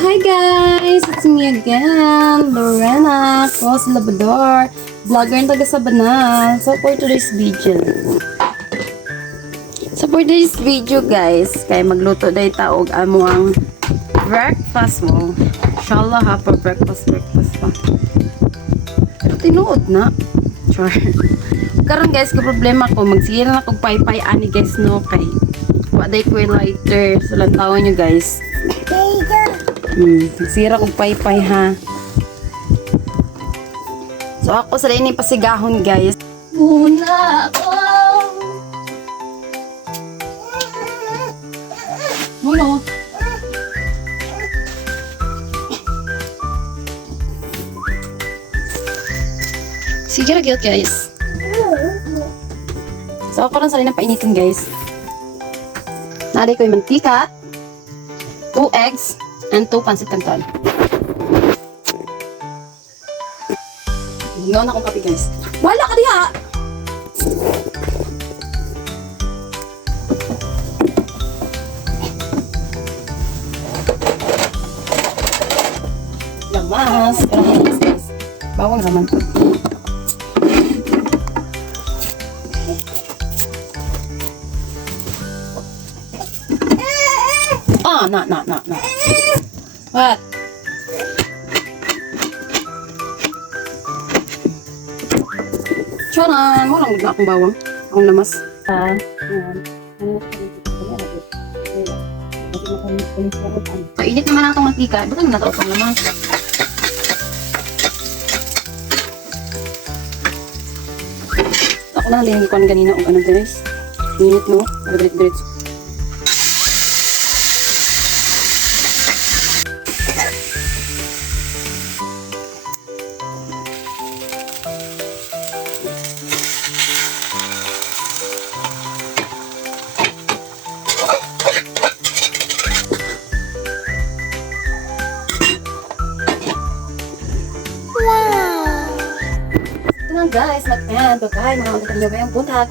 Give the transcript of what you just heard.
Hi guys! It's me again, Lorena, Cos Labrador, vlogger ng taga Sabana. So for today's video guys, kay magluto day taog amo ang breakfast mo. Inshallah ha, for breakfast pa. Pero tinuod na. Sure. Karon guys, ka problema ko, magsira na kog paypay ani guys no, kay waday ko lighter. So lang tawon nyo guys. Sira kong paypay ha. So ako sa rin pasigahon guys. Muna ako. Muno. Sige ra gyud guys. So ako lang sa rin painitin guys. Nari ko yung mantika, 2 eggs, and 2 pancit canton. Hingaw na akong kape guys. Wala ka diha! Lamas! Pero halos guys. Bawang naman. Na. What? Charan! Walang na akong bawang. Akong lamas. Init naman ang itong mantika. Ba't naman nato akong lamas? Ako na linikuan ganina o ano guys. Init no? Diretso. Guys, mag-end. Okay, mga ulit ang yung buntag.